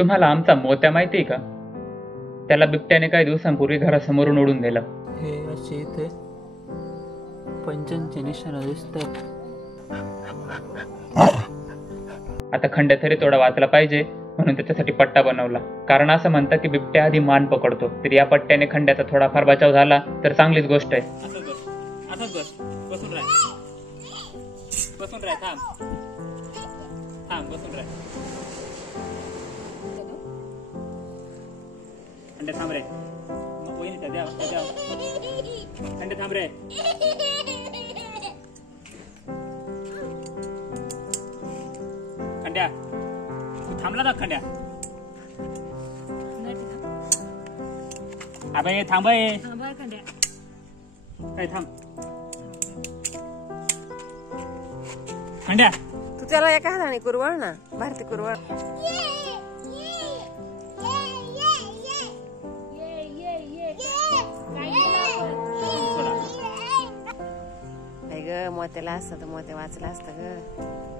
तुम्हाला आमचा मोत्या माहितीये का? त्याला बिबट्याने काही दिवसांपूर्वी घरासमोरून ओढून दिलं. हे असे इथे पंचांचे निशाणा दिसतात. आता खंड्या तरी थोडा वाचला पाहिजे म्हणून त्याच्यासाठी पट्टा बनवला. कारण असं म्हणतात की बिबट्या आधी मान पकडतो, तर या पट्ट्याने खंड्याचा थोडाफार बचाव झाला तर चांगलीच गोष्ट आहे. बसून राह, थांब बसून राह. खंड्या थांब रे, खंड्या थांब रे. खंड्या तू थांबला ना खंड्या. अबे थांब खंड्या, काय थांब खंड्या. तू त्याला एका हाताने कुरवळ ना, भारती कुरवळ. ग मोत्याला असतं तर मोत्या वाचला असतं ग.